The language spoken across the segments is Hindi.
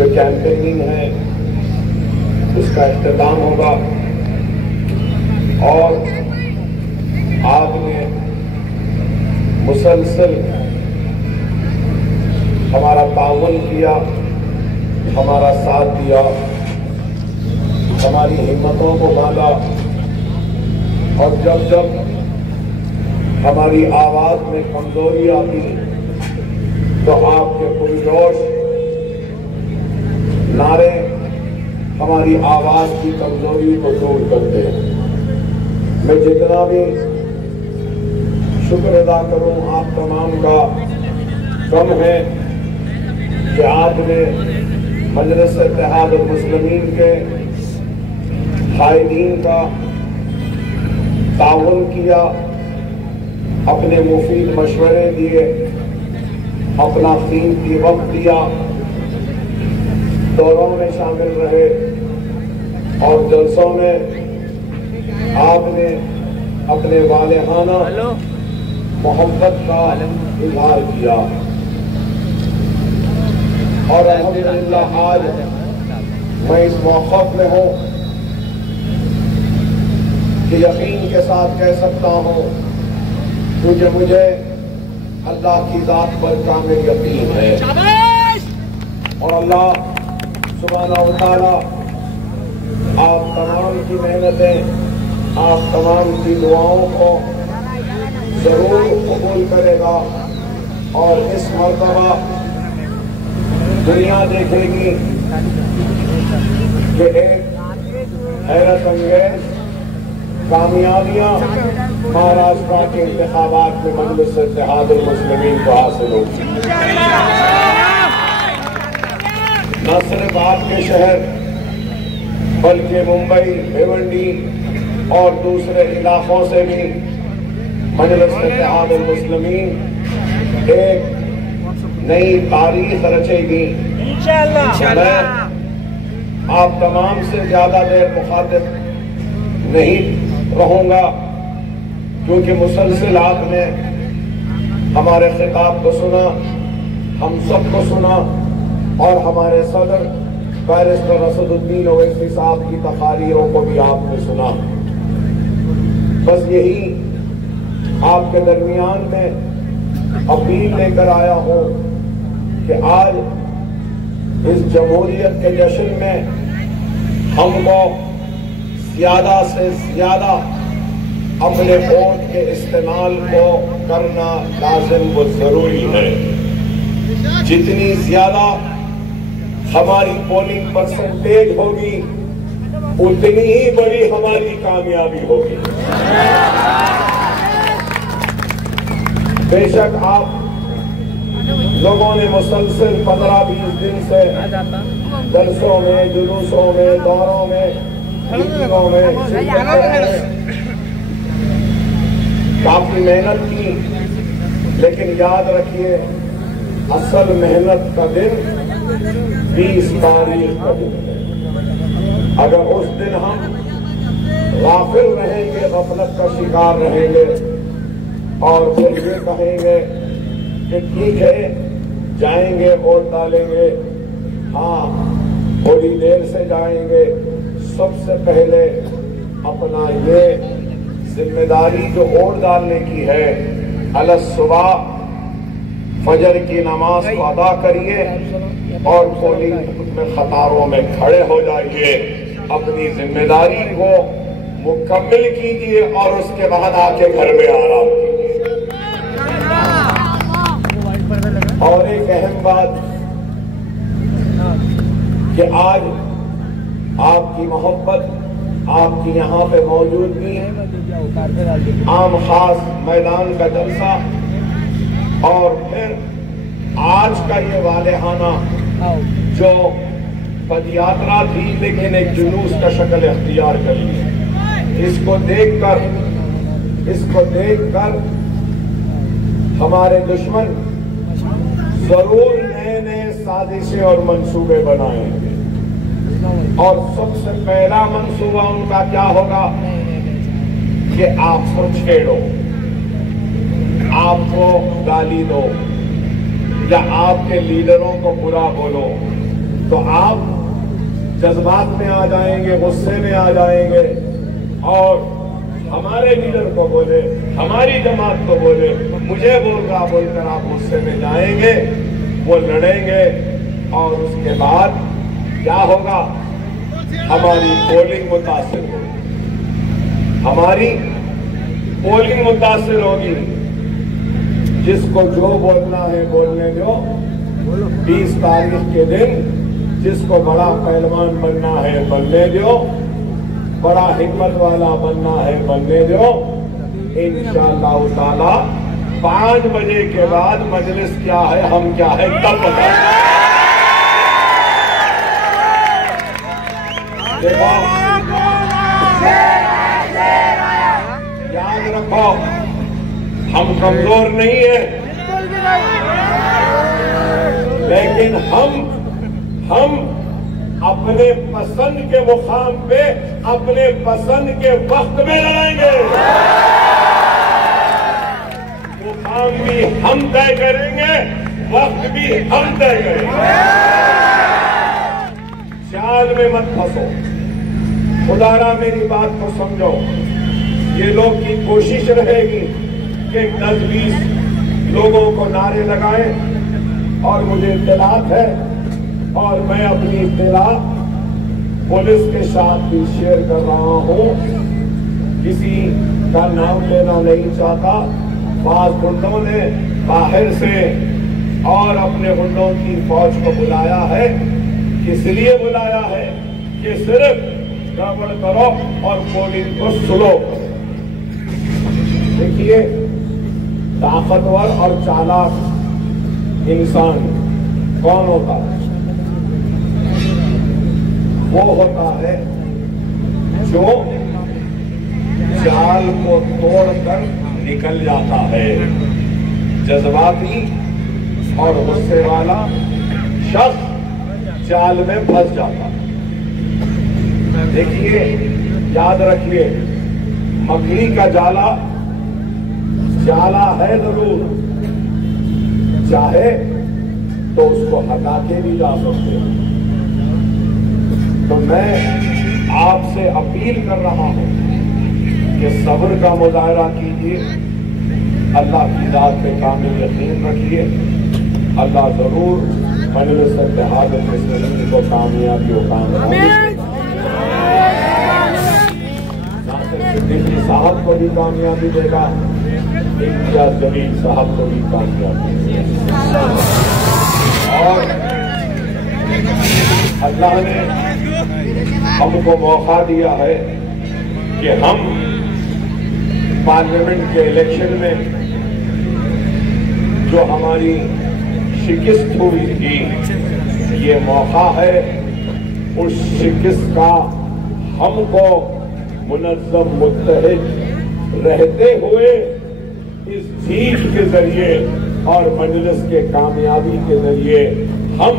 जो कैंपेनिंग है उसका इख्तिताम होगा और आपने मुसलसल हमारा ताउन किया, हमारा साथ दिया, हमारी हिम्मतों को बांधा और जब जब हमारी आवाज में कमजोरी आती तो आपके पुरजोश नारे हमारी आवाज की कमजोरी को दूर करते हैं। मैं जितना भी शुक्र अदा करूं आप तमाम का कम है कि आपने मजलिस इत्तेहाद मुस्लिमीन के कायदीन का ताउन किया, अपने मुफीद मशवरे दिए, अपना कीमती वक्त दिया, दौरों में शामिल रहे और जलसों में आपने अपने वालेहाना मोहब्बत का इजहार किया और अल्हम्दुलिल्लाह आज मैं इस मौक़िफ़ में हूँ कि यकीन के साथ कह सकता हूँ क्योंकि मुझे अल्लाह की ज़ात पर कामिल यकीन है और अल्लाह सुब्हानहू व तआला आप तमाम की मेहनतें, आप तमाम की दुआओं को जरूर कबूल करेगा और इस मर्तबा दुनिया देखेगी कि एक हैरत अंगेज कामयाबियां महाराष्ट्र के इंतखाबात में मजलिस इत्तेहाद मुस्लिमीन को हासिल होगी। न सिर्फ आपके शहर बल्कि मुंबई, भिवंडी और दूसरे इलाकों से भी मजलिस इत्तेहाद मुस्लिमीन एक नई तारीख रचेगी। मैं आप तमाम से ज्यादा देर मुखातिब नहीं रहूंगा क्योंकि मुसलसल आपने हमारे खिताब को सुना, हम सबको सुना और हमारे सदर बैरिस्टर असदुद्दीन ओवैसी साहब की तकारीरों को भी आपने सुना। बस यही आपके दरमियान में अपील लेकर आया हूं कि आज इस जमहूरियत के जश्न में हमको ज्यादा से ज्यादा अपने वोट के इस्तेमाल को करना लाजिम व जरूरी है। जितनी ज्यादा हमारी पोलिंग परसेंटेज होगी उतनी ही बड़ी हमारी कामयाबी होगी। बेशक आप लोगों ने मुसलसल 15-20 दिन से जलसों में, जुलूसों में, दौरों में, मीटिंगों में काफी मेहनत की, लेकिन याद रखिए असल मेहनत का दिन 20 तारीख का दिन है। अगर उस दिन हम गाफिल रहेंगे, गफलत का शिकार रहेंगे और फिर ये कहेंगे कि ठीक है जाएंगे वोट डालेंगे, हाँ थोड़ी देर से जाएंगे, सबसे पहले अपना ये जिम्मेदारी जो वोट डालने की है अलग सुबह फजर की नमाज को अदा करिए और पोलिंग में कतारों में खड़े हो जाइए, अपनी जिम्मेदारी को मुकम्मल कीजिए और उसके बाद आके घर में आराम कीजिए। और एक अहम बात कि आज आपकी मोहब्बत, आपकी यहाँ पे मौजूदगी, आम खास मैदान का जलसा और फिर आज का ये वालेहाना जो पदयात्रा थी लेकिन एक जुलूस का शक्ल अख्तियार कर ली, इसको देखकर हमारे दुश्मन जरूर नए नए साजिशें और मंसूबे बनाएंगे और सबसे पहला मंसूबा उनका क्या होगा कि आपको छेड़ो, आपको गाली दो या आपके लीडरों को बुरा बोलो तो आप जज्बात में आ जाएंगे, गुस्से में आ जाएंगे और हमारे लीडर को बोले, हमारी जमात को बोले, मुझे बोल रहा बोलकर आप गुस्से में जाएंगे, वो लड़ेंगे और उसके बाद क्या होगा? हमारी पोलिंग मुतासिर होगी, हमारी पोलिंग मुतासिर होगी। जिसको जो बोलना है बोलने दो। 20 तारीख के दिन जिसको बड़ा पहलवान बनना है बनने दो, बड़ा हिम्मत वाला बनना है बनने दो। इंशाअल्लाह ताला 5 बजे के बाद मजलिस क्या है, हम क्या है, तब बताएंगे। देखो, याद रखो, हम कमजोर नहीं है, लेकिन हम अपने पसंद के मुकाम पे अपने पसंद के वक्त में लड़ेंगे। मुकाम भी हम तय करेंगे, वक्त भी हम तय करेंगे। चाल में मत फंसो, खुदारा मेरी बात को समझो। ये लोग की कोशिश रहेगी कि 10-20 लोगों को नारे लगाएं और मुझे इत्तलात है और मैं अपनी इत्तला पुलिस के साथ भी शेयर कर रहा हूं। किसी का नाम लेना नहीं चाहता। बाज गुंडों ने बाहर से और अपने गुंडों की फौज को बुलाया है। किस लिए बुलाया है? कि सिर्फ गड़बड़ करो और पोलिंग को सुनो। देखिए, ताकतवर और चालाक इंसान कौन होता है? वो होता है जो चाल को तोड़कर निकल जाता है। जज्बाती और गुस्से वाला शख्स चाल में फंस जाता है। देखिए, याद रखिए, मकड़ी का जाला है जरूर, चाहे तो उसको हटा के भी जा सकते हैं। तो मैं आपसे अपील कर रहा हूं कि सब्र का मुजाहरा कीजिए, अल्लाह की जात पे कामिल यकीन रखिए। अल्लाह जरूर मजलिस इत्तेहाद मुस्लिमीन को कामयाबी और कामयाबी, सिद्दीकी साहब को भी कामयाबी देगा, इम्तियाज जलील साहब को भी कामयाबी देगा। और अल्लाह ने हमको मौका दिया है कि हम पार्लियामेंट के इलेक्शन में जो हमारी शिकस्त हुई थी, ये मौका है उस शिकस्त का हमको मुनज़्ज़म मुत्तहिद रहते हुए इस जीत के जरिए और मजलिस के कामयाबी के जरिए हम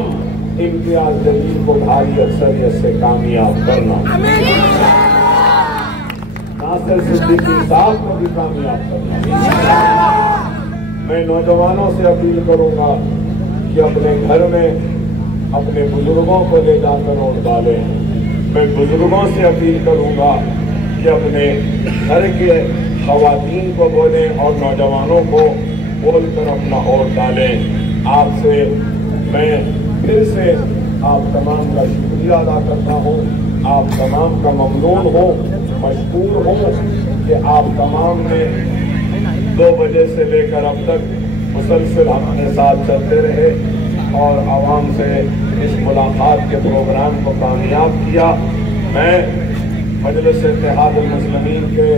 इम्तियाज जलील को भारी अक्सरियत से कामयाब करना, नासिर सिद्दीकी साहब को भी कामयाब करना। मैं नौजवानों से अपील करूंगा कि अपने घर में अपने बुजुर्गों को ले जाकर वोट डालें। मैं बुजुर्गों से अपील करूंगा कि अपने घर के खवातीन को बोलें और नौजवानों को बोलकर अपना वोट डालें। आपसे मैं फिर से आप तमाम का शुक्रिया अदा करता हूँ। आप तमाम का ममनून हो, मशकूर हो कि आप तमाम ने 2 बजे से लेकर अब तक मुसलसल हमारे साथ चलते रहे और आवाम से इस मुलाकात के प्रोग्राम को कामयाब किया। मैं मजलिस इत्तेहाद मुस्लिमीन के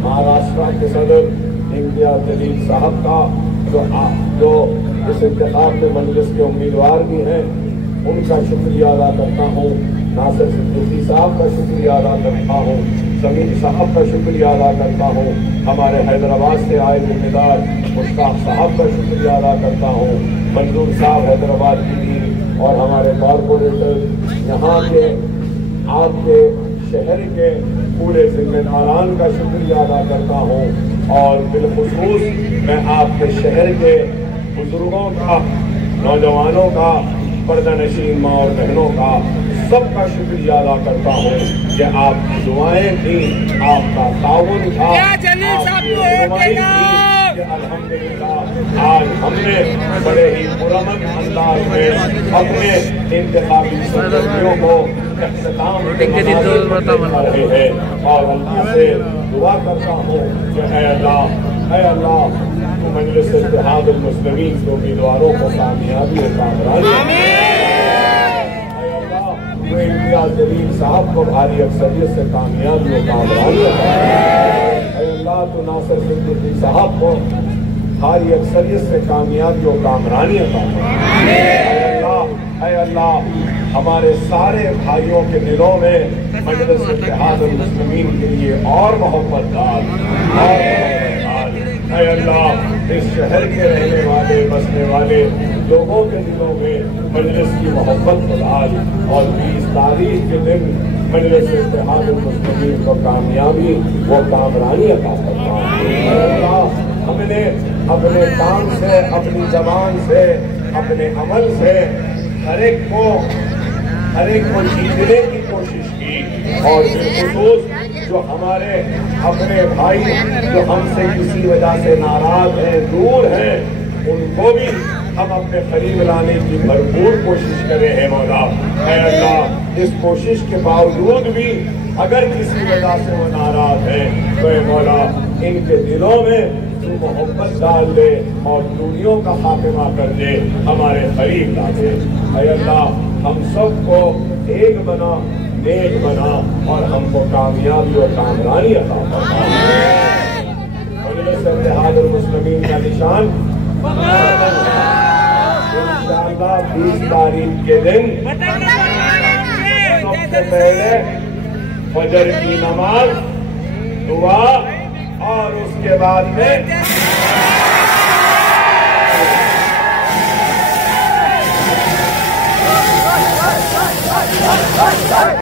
महाराष्ट्र के सदर इम्तियाज जलील साहब का जो इस इंतखाब में मजलिस के उम्मीदवार भी हैं, उनका शुक्रिया अदा करता हूँ। नासिर सिद्दीकी साहब का शुक्रिया अदा करता हूँ। समीर साहब का शुक्रिया अदा करता हूँ। हमारे हैदराबाद से आए जिम्मेदार मुश्ताक साहब का शुक्रिया अदा करता हूँ। मंजूर साहब हैदराबाद की टीम और हमारे कॉरपोरेटर यहाँ के आपके शहर के पूरे जिम्मेदारान का शुक्रिया अदा करता हूँ। और बिलखुसूस मैं आपके शहर के बुजुर्गों का, नौजवानों का पर्दानशीन माँ और बहनों का सबका शुक्रिया अदा करता हूँ कि आपकी दुआएं थी, आपका ताउन था, अल्हम्दुलिल्लाह आज हमने बड़े ही पुरअमन अंदाज में अपने इंतखाबी सरगर्मियों को इख्तिताम रहे हैं। और अल्लाह से दुआ करता हूँ कि ऐ अल्लाह मजलिस इत्तेहादुल मुस्लिमीन के उम्मीदवारों को कामयाबी और कामरानी, इम्तियाज जलील साहब को भारी अक्सरियत से कामयाबी और कामरानी, अल्लाह तो नासिर सिद्दीकी साहब को भारी अक्सरियत से कामयाबी और कामरानी अता फरमा। अल्लाह हमारे सारे भाइयों के दिलों में मजलिस इत्तेहादुल मुस्लिमीन के लिए और मोहब्बत डाल, अल्लाह इस शहर के रहने वाले बसने वाले लोगों के दिलों में मजलिस की मोहब्बत को डाल और 20 तारीख के दिन मजलिस इत्तेहादुल मुस्लिमीन को कामयाबी वो कामरानी अता फरमा। अल्लाह हमने अपने काम से, अपनी जबान से, अपने अमल से हर एक को जीतने की कोशिश की और बिलखुसूस जो हमारे अपने भाई जो हमसे किसी वजह से नाराज हैं, दूर हैं, उनको भी हम अपने करीब लाने की भरपूर कोशिश करें हैं मौला। ऐ अल्लाह इस कोशिश के बावजूद भी अगर किसी वजह से वो नाराज है तो ऐ मौला इनके दिलों में तू मोहब्बत डाल दे और दूरियों का खात्मा कर दे, हमारे करीब ला दे। ऐ अल्लाह हम सबको एक बना, नेक बना और हमको कामयाबी और कामरानी अता फरमा। मजलिस इत्तेहादुल मुस्लिमीन का निशान इंशाअल्लाह 20 तारीख के दिन सबसे पहले फजर की नमाज, दुआ और उसके बाद में